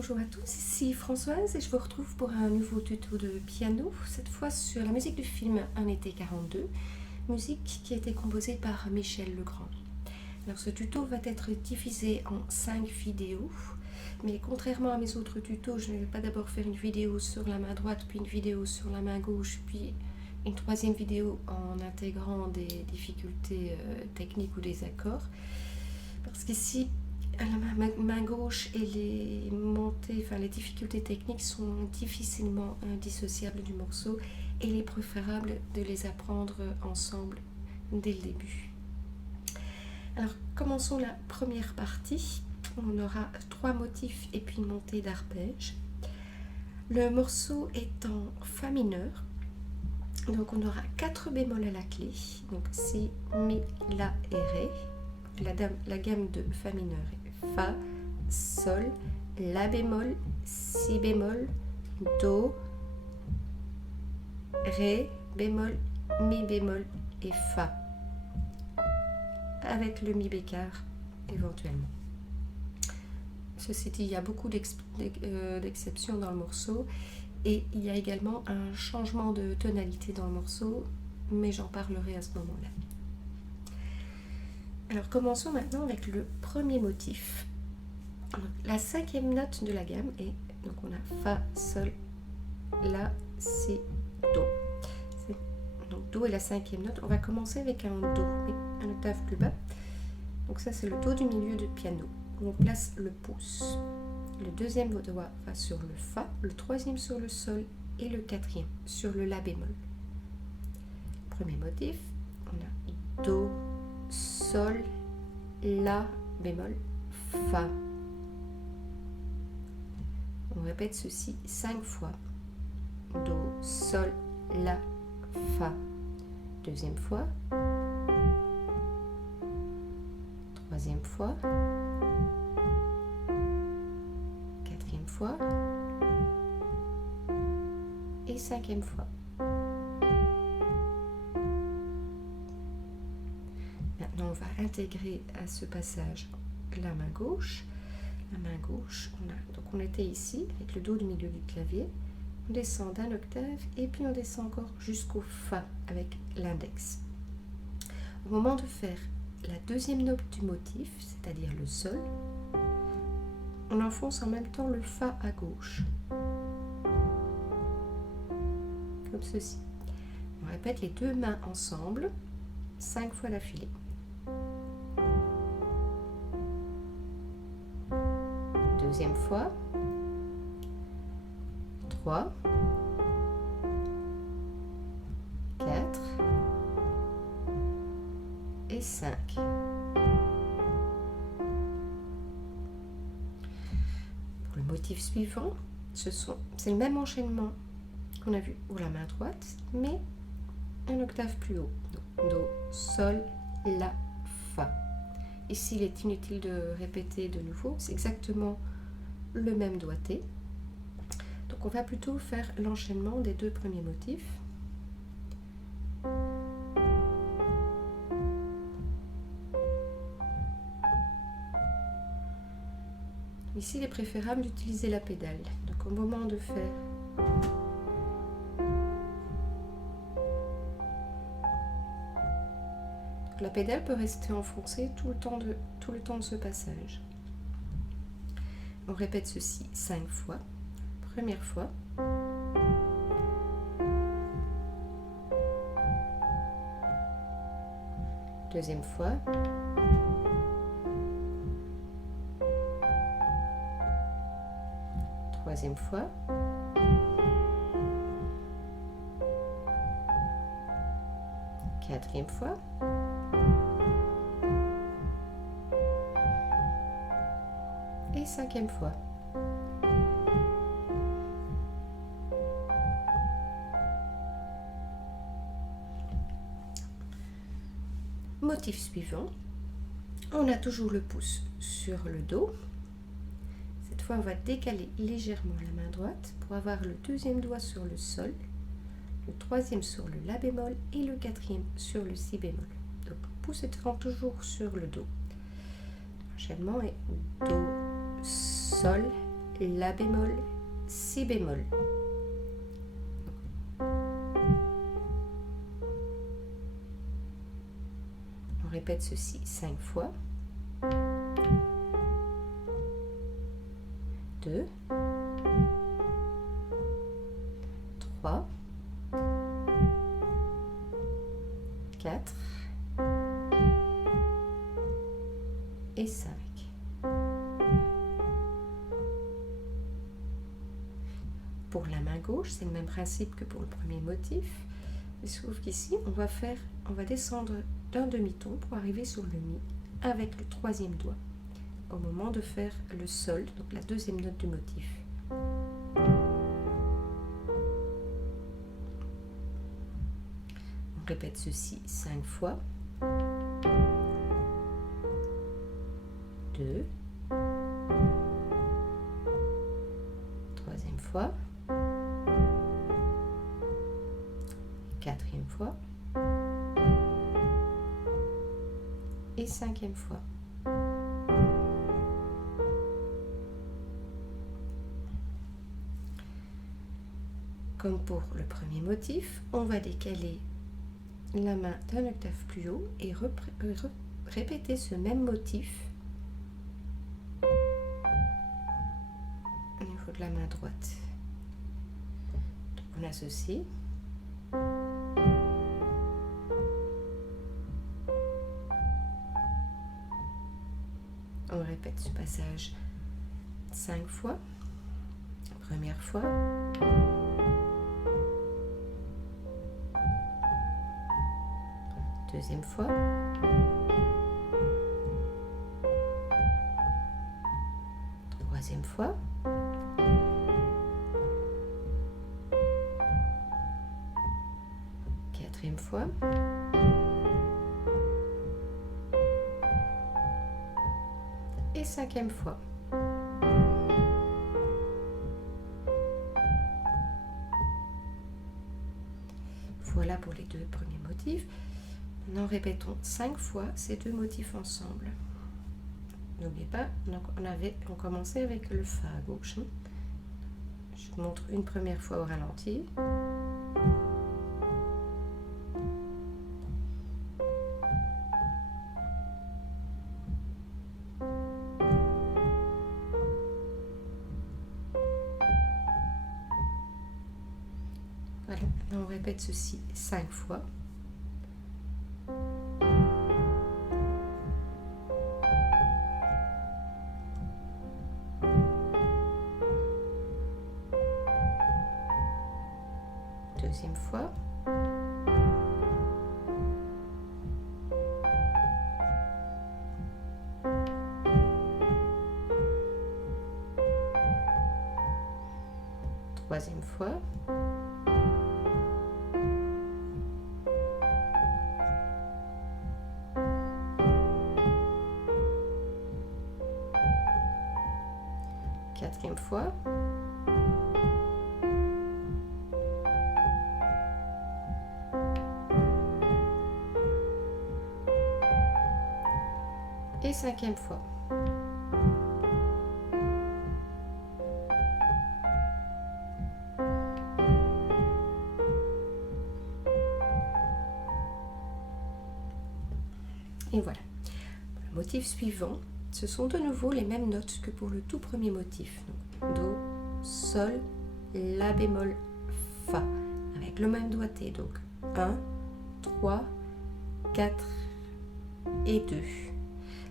Bonjour à tous, ici Françoise et je vous retrouve pour un nouveau tuto de piano, cette fois sur la musique du film Un été 42, musique qui a été composée par Michel Legrand. Alors ce tuto va être diffusé en 5 vidéos, mais contrairement à mes autres tutos, je ne vais pas d'abord faire une vidéo sur la main droite, puis une vidéo sur la main gauche, puis une troisième vidéo en intégrant des difficultés techniques ou des accords, parce qu'ici, la main gauche et les montées, les difficultés techniques sont difficilement indissociables du morceau et il est préférable de les apprendre ensemble dès le début. Alors commençons la première partie. On aura 3 motifs et puis une montée d'arpège. Le morceau est en fa mineur, donc on aura 4 bémols à la clé, donc si, mi, la et ré. La gamme de fa mineur est fa, sol, la bémol, si bémol, do, ré, bémol, mi bémol et fa, avec le mi bécard éventuellement. Ceci dit, il y a beaucoup d'exceptions dans le morceau et il y a également un changement de tonalité dans le morceau, mais j'en parlerai à ce moment-là. Alors commençons maintenant avec le premier motif. La 5e note de la gamme est, donc on a fa, sol, la, si, do. Donc do est la 5e note. On va commencer avec un do, mais un octave plus bas. Donc ça c'est le do du milieu du piano. On place le pouce. Le deuxième doigt va sur le fa, le troisième sur le sol et le quatrième sur le la bémol. Premier motif, on a do, sol, la bémol, fa. On répète ceci 5 fois. Do, sol, la, fa. Deuxième fois. Troisième fois. Quatrième fois. Et 5e fois. Maintenant, on va intégrer à ce passage la main gauche. La main gauche, on était ici avec le do du milieu du clavier. On descend d'un octave et puis on descend encore jusqu'au fa avec l'index. Au moment de faire la deuxième note du motif, c'est-à-dire le sol, on enfonce en même temps le fa à gauche. Comme ceci. On répète les deux mains ensemble 5 fois d'affilée. Deuxième fois, 3, 4 et 5. Pour le motif suivant, c'est le même enchaînement qu'on a vu pour la main droite, mais un octave plus haut. Donc, do, sol, la, fa. Ici, il est inutile de répéter de nouveau, c'est exactement le même doigté. Donc on va plutôt faire l'enchaînement des 2 premiers motifs. Ici, il est préférable d'utiliser la pédale. Donc au moment de faire la pédale peut rester enfoncée tout le temps de ce passage. On répète ceci 5 fois. Première fois. Deuxième fois. Troisième fois. Quatrième fois. Et 5e fois. Motif suivant, on a toujours le pouce sur le do. Cette fois, on va décaler légèrement la main droite pour avoir le deuxième doigt sur le sol, le troisième sur le la bémol et le quatrième sur le si bémol. Donc, pouce étant toujours sur le do. L'enchaînement est do, sol, La bémol, Si bémol. On répète ceci 5 fois. 2, 3, 4 et 5. Pour la main gauche, c'est le même principe que pour le premier motif, sauf qu'ici, on va descendre d'un demi-ton pour arriver sur le mi avec le troisième doigt au moment de faire le sol, donc la deuxième note du motif. On répète ceci 5 fois. 2, troisième fois, quatrième fois et cinquième fois. Comme pour le premier motif, on va décaler la main d'un octave plus haut et répéter ce même motif au niveau de la main droite. Donc on associe. On répète ce passage 5 fois. Première fois. Deuxième fois. Troisième fois. Quatrième fois. Et cinquième fois. Voilà pour les deux premiers motifs. Maintenant, répétons 5 fois ces deux motifs ensemble. N'oubliez pas, donc on commençait avec le Fa à gauche. Je vous montre une première fois au ralenti. Voilà, on répète ceci 5 fois. Deuxième fois. Troisième fois. Quatrième fois. Et cinquième fois. Et voilà. Le motif suivant, ce sont de nouveau les mêmes notes que pour le tout premier motif. Donc, Do, Sol, La bémol, Fa, avec le même doigté. Donc 1, 3, 4 et 2.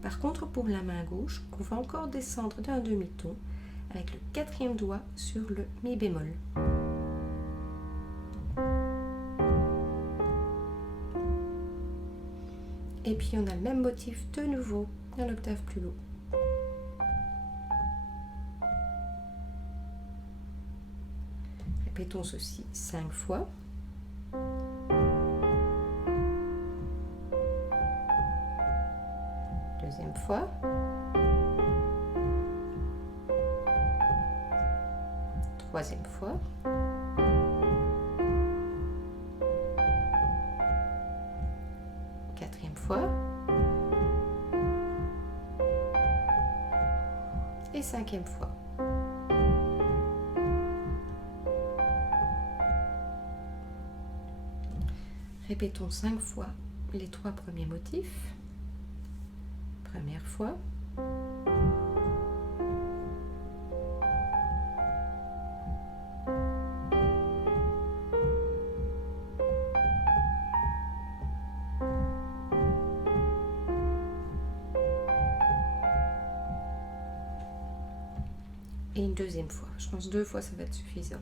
Par contre, pour la main gauche, on va encore descendre d'un demi-ton avec le quatrième doigt sur le Mi bémol. Et puis on a le même motif de nouveau un octave plus haut. Répétons ceci 5 fois. Deuxième fois. Troisième fois. Quatrième fois. Et cinquième fois. Répétons 5 fois les 3 premiers motifs. Première fois. Et une deuxième fois. Je pense 2 fois, ça va être suffisant.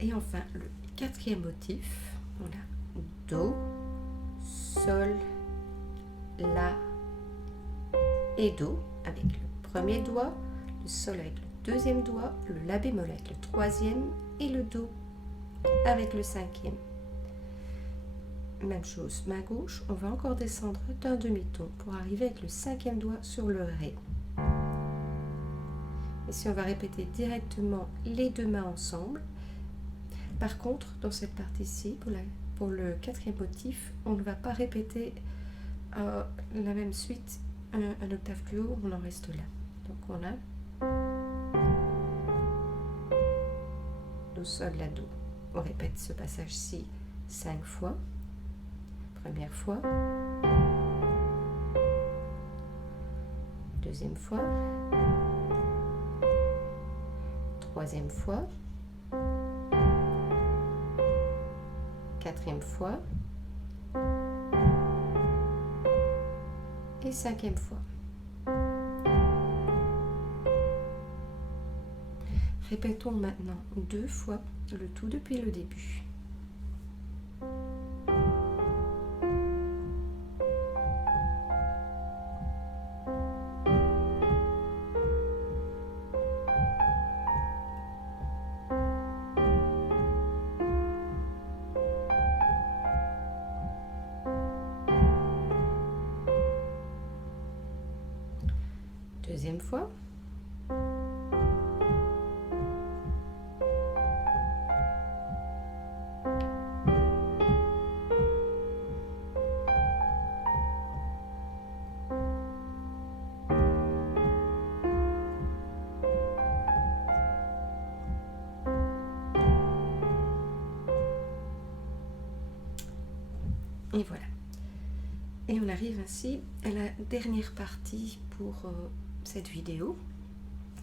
Et enfin, le quatrième motif, on a Do, Sol, La et Do avec le premier doigt, le Sol avec le deuxième doigt, le La bémol avec le troisième et le Do avec le cinquième. Même chose, main gauche, on va encore descendre d'un demi-ton pour arriver avec le cinquième doigt sur le Ré. Et si on va répéter directement les deux mains ensemble. Par contre, dans cette partie-ci, pour le quatrième motif, on ne va pas répéter la même suite un octave plus haut, on en reste là. Donc on a Do, Sol, La, Do. On répète ce passage-ci 5 fois. Première fois. Deuxième fois. Troisième fois. Quatrième fois et cinquième fois. Répétons maintenant 2 fois le tout depuis le début. Deuxième fois. Et voilà. Et on arrive ainsi à la dernière partie pour cette vidéo,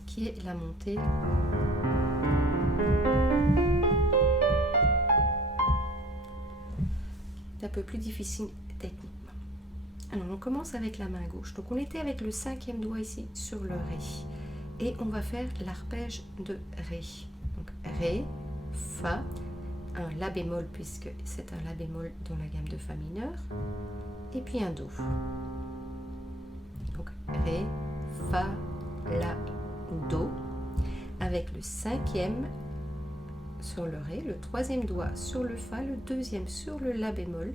qui est la montée. C'est un peu plus difficile techniquement. Alors on commence avec la main gauche. Donc on était avec le cinquième doigt ici sur le Ré. Et on va faire l'arpège de Ré. Donc Ré, Fa, un La bémol puisque c'est un La bémol dans la gamme de Fa mineur. Et puis un Do. Donc Ré, Fa, La, Do, avec le cinquième sur le Ré, le troisième doigt sur le Fa, le deuxième sur le La bémol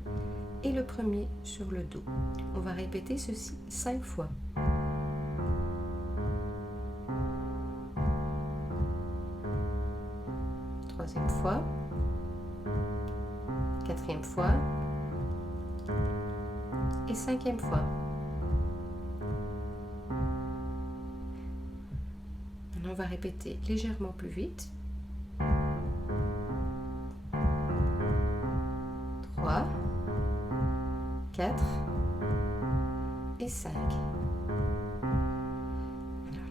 et le premier sur le Do. On va répéter ceci 5 fois. Troisième fois, quatrième fois et cinquième fois. On va répéter légèrement plus vite. 3, 4 et 5. Alors,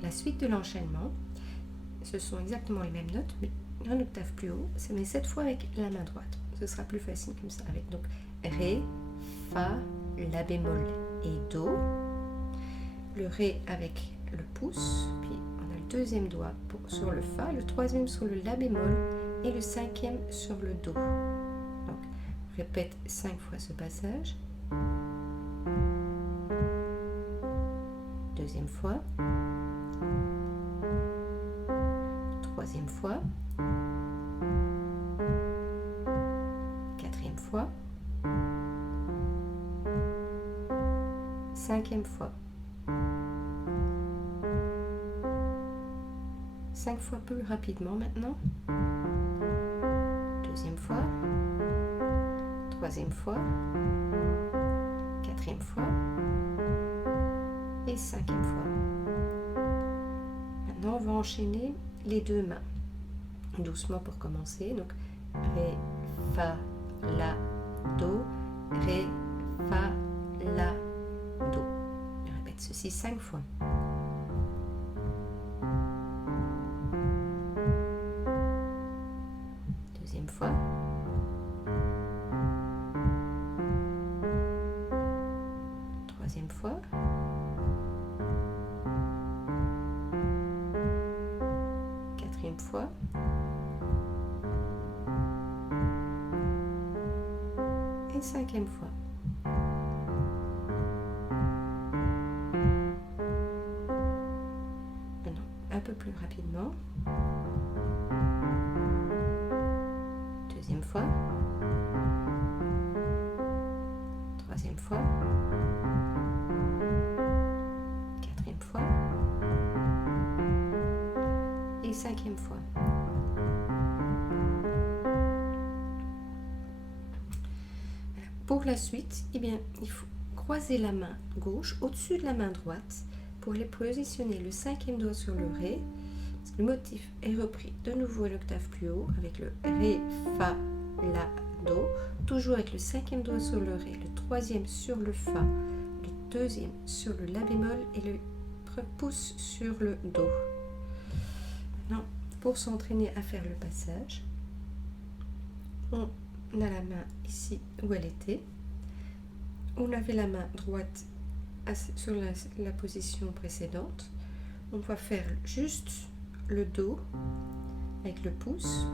la suite de l'enchaînement, ce sont exactement les mêmes notes, mais un octave plus haut, mais cette fois avec la main droite. Ce sera plus facile comme ça. Avec donc Ré, Fa, La bémol et Do. Le Ré avec le pouce, puis deuxième doigt sur le Fa, le troisième sur le La bémol et le cinquième sur le Do. Donc, répète 5 fois ce passage. Deuxième fois. Troisième fois. Quatrième fois. Cinquième fois. 5 fois plus rapidement maintenant. Deuxième fois, troisième fois, quatrième fois et cinquième fois. Maintenant, on va enchaîner les deux mains, doucement pour commencer. Donc, Ré, Fa, La, Do, Ré, Fa, La, Do. Je répète ceci 5 fois. Deuxième fois. Troisième fois. Quatrième fois. Et cinquième fois. Maintenant, un peu plus rapidement. Deuxième fois. Troisième fois. Quatrième fois. Et cinquième fois. Pour la suite, eh bien, il faut croiser la main gauche au-dessus de la main droite pour aller positionner le cinquième doigt sur le Ré. Le motif est repris de nouveau une octave plus haut avec le Ré, Fa, La, Do, toujours avec le cinquième doigt sur le Ré, le troisième sur le Fa, le deuxième sur le La bémol et le pouce sur le Do. Maintenant, pour s'entraîner à faire le passage, on a la main ici où elle était. On avait la main droite sur la position précédente. On va faire juste le Do avec le pouce.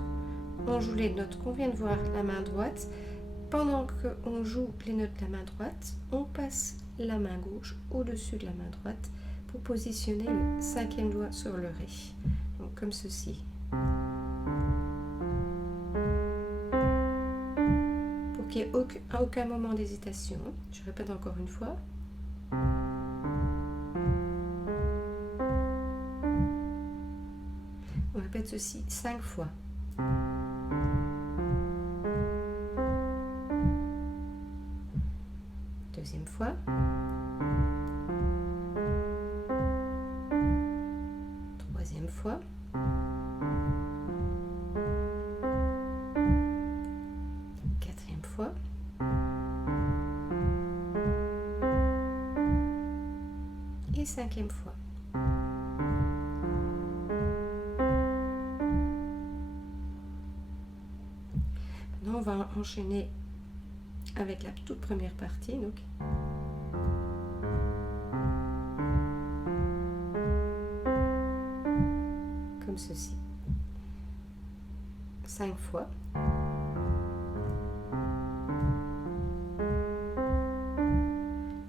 On joue les notes qu'on vient de voir, la main droite. Pendant qu'on joue les notes de la main droite, on passe la main gauche au-dessus de la main droite pour positionner le cinquième doigt sur le Ré. Donc comme ceci. Qu'il n'y ait aucun moment d'hésitation. Je répète encore une fois. On répète ceci 5 fois. Deuxième fois. Troisième fois. Fois. Et cinquième fois. Maintenant, on va enchaîner avec la toute première partie. Donc, comme ceci. 5 fois.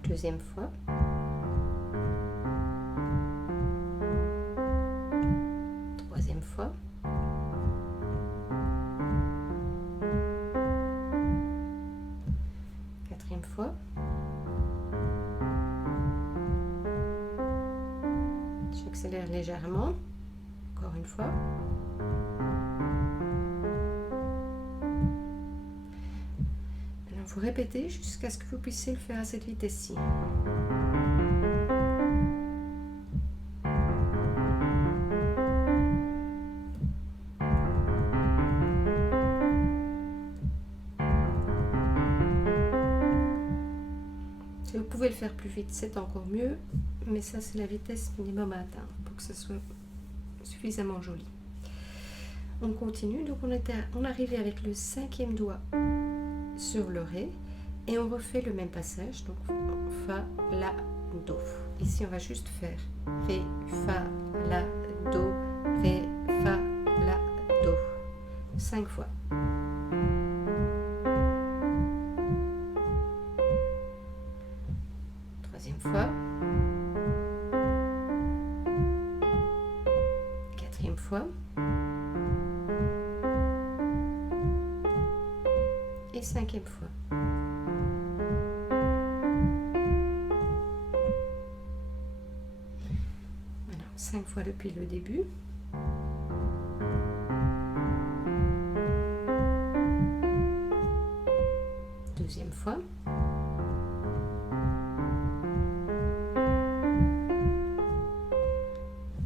Deuxième fois. Troisième fois. Quatrième fois. J'accélère légèrement. Encore une fois. Vous répétez jusqu'à ce que vous puissiez le faire à cette vitesse-ci. Si vous pouvez le faire plus vite, c'est encore mieux, mais ça c'est la vitesse minimum à atteindre pour que ce soit suffisamment joli. On continue, donc on arrivait avec le cinquième doigt sur le Ré et on refait le même passage, donc Fa, La, Do. Ici on va juste faire Ré, Fa, La, Do, Ré, Fa, La, Do 5 fois. Troisième fois. Quatrième fois. Et cinquième fois. Voilà, 5 fois depuis le début. fois.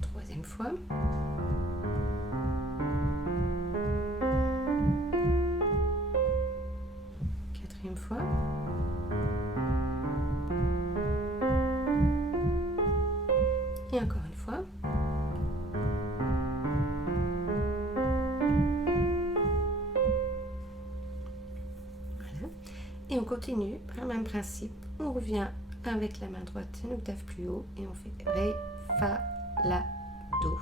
Troisième fois. Quatrième fois. Et encore une fois. Voilà. Et on continue par le même principe. On revient avec la main droite une octave plus haut et on fait Ré, Fa, La, Do.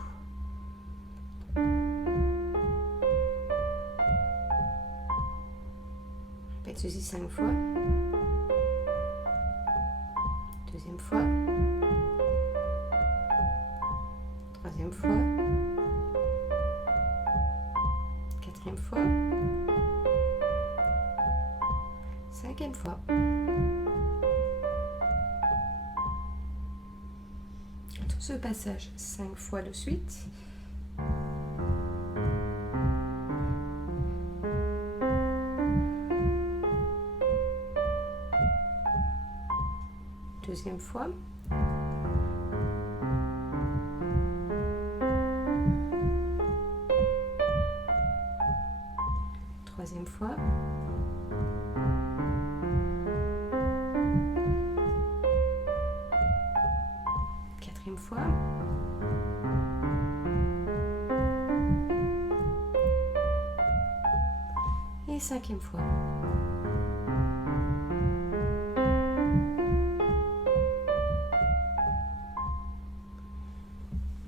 Répète ceci 5 fois. Deuxième fois. Troisième fois. Quatrième fois. Cinquième fois. Tout ce passage 5 fois de suite. Deuxième fois. Troisième fois. Quatrième fois. Et cinquième fois.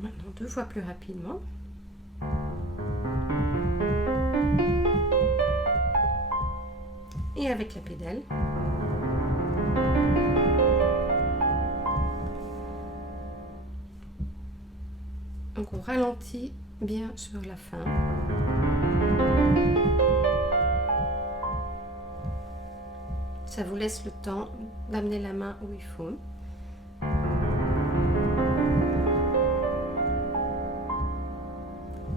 Maintenant 2 fois plus rapidement. Et avec la pédale. Donc on ralentit bien sur la fin. Ça vous laisse le temps d'amener la main où il faut.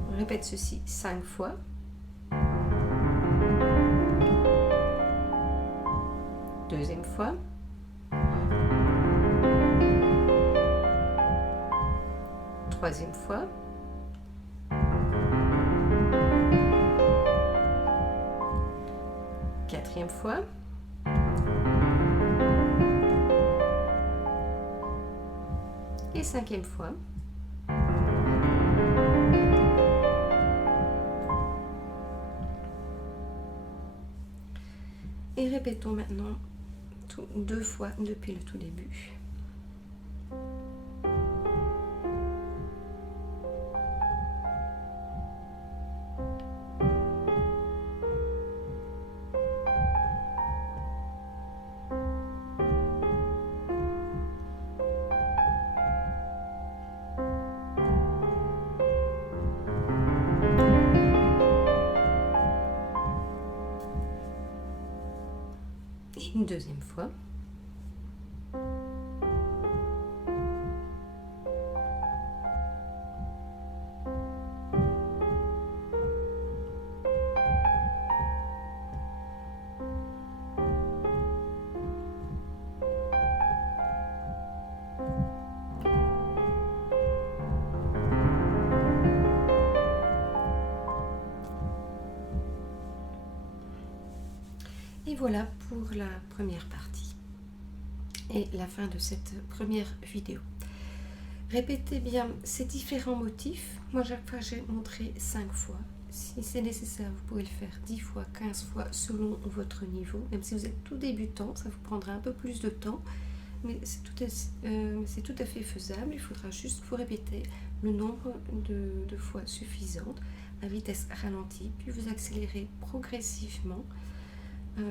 On répète ceci 5 fois. Deuxième fois. Troisième fois. Quatrième fois. Et cinquième fois. Et répétons maintenant 2 fois depuis le tout début. Et une deuxième fois. Et voilà pour la première partie et la fin de cette première vidéo. Répétez bien ces différents motifs. Moi, chaque fois, j'ai montré 5 fois. Si c'est nécessaire, vous pouvez le faire 10 fois, 15 fois selon votre niveau. Même si vous êtes tout débutant, ça vous prendra un peu plus de temps, mais c'est tout à fait faisable. Il faudra juste vous répéter le nombre de fois suffisante à vitesse ralentie, puis vous accélérez progressivement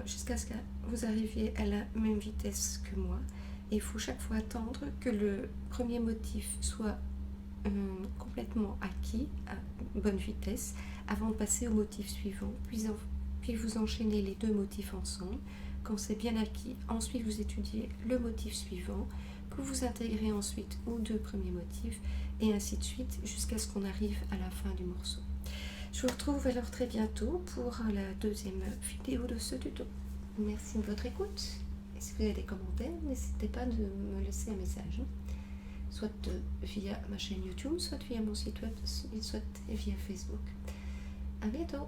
jusqu'à ce que vous arriviez à la même vitesse que moi. Et il faut chaque fois attendre que le premier motif soit complètement acquis à bonne vitesse avant de passer au motif suivant, puis vous enchaînez les 2 motifs ensemble. Quand c'est bien acquis, ensuite vous étudiez le motif suivant, que vous intégrez ensuite aux 2 premiers motifs, et ainsi de suite jusqu'à ce qu'on arrive à la fin du morceau. Je vous retrouve alors très bientôt pour la deuxième vidéo de ce tuto. Merci de votre écoute. Et si vous avez des commentaires, n'hésitez pas de me laisser un message, soit via ma chaîne YouTube, soit via mon site web, soit via Facebook. À bientôt!